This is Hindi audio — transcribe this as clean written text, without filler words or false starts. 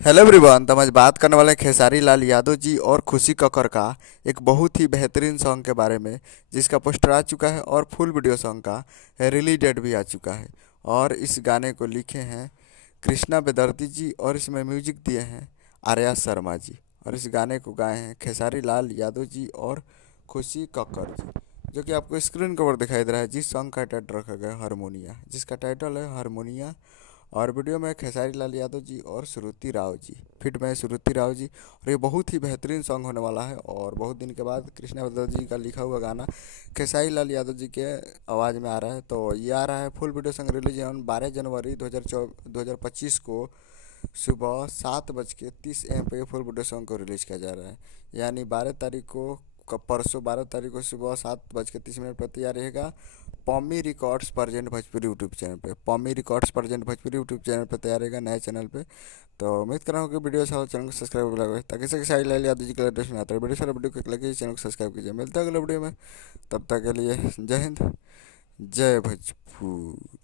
Hello everyone. तो हम आज बात करने वाले हैं खेसारी लाल यादव जी और खुशी कक्कर का एक बहुत ही बेहतरीन सॉन्ग के बारे में, जिसका पोस्टर आ चुका है और फुल वीडियो सॉन्ग का रिलीज डेट भी आ चुका है। और इस गाने को लिखे हैं कृष्णा बेदर्दी जी और इसमें म्यूजिक दिए हैं आर्या शर्मा जी। और इस गाने को गाए हैं खेसारी लाल यादव जी और खुशी कक्कर जी, जो कि आपको स्क्रीन के ऊपर दिखाई दे रहा है। जिस सॉन्ग का टाइटल रखा गया है हारमोनिया, जिसका टाइटल है हारमोनिया। और वीडियो में खेसारी लाल यादव जी और श्रुति राव जी, फिट में श्रुति राव जी। और ये बहुत ही बेहतरीन सॉन्ग होने वाला है। और बहुत दिन के बाद कृष्णा बेदर्जी जी का लिखा हुआ गाना खेसारी लाल यादव जी के आवाज़ में आ रहा है। तो ये आ रहा है full video song release on 12 जनवरी 2025 को सुबह 7:30 AM पे फुल वीडियो सॉन्ग को रिलीज किया जा रहा है। यानी 12 तारीख को, परसों 12 तारीख को सुबह 7:30 पर तैयार रहेगा Pommy Records present Bhojpuri YouTube channel पे। Pommy Records present Bhojpuri YouTube channel पे तैयार रहेगा, नए चैनल पे। तो उम्मीद कर रहा हूँ कि वीडियो अच्छा हो, चैनल को सब्सक्राइब लगा ताकि से सारी लाल यादव जी का लेटेस्ट आता है वीडियो। सारा वीडियो क्लिक लगे चैनल को सब्सक्राइब कीजिए। मिलता है अगले वीडियो में, तब तक के लिए जय हिंद, जय भोजपुर।